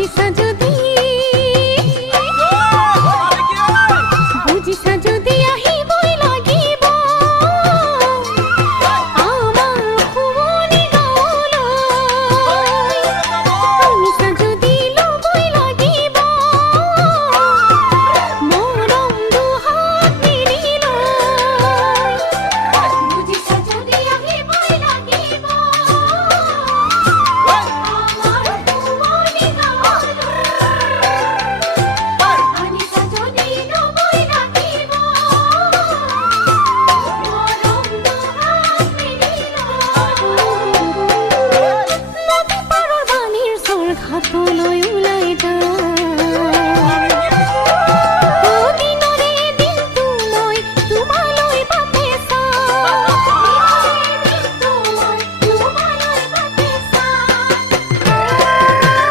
বুজিছা যদি বুজিছা যদি আহিবই লাগিব আমাৰ শুৱনি গাঁৱলৈ শুনিছা যদি ল'বই লাগিব মৰম দুহাত মেলি লৈ বুজিছা যদি আহিবই লাগিব আমাৰ শুৱনি গাঁৱলৈ আনিছা যদি ল'বই লাগিব মৰম দুহাত মেলি লৈ নদী পাৰৰ বালিৰ চৰ ঘাটলৈ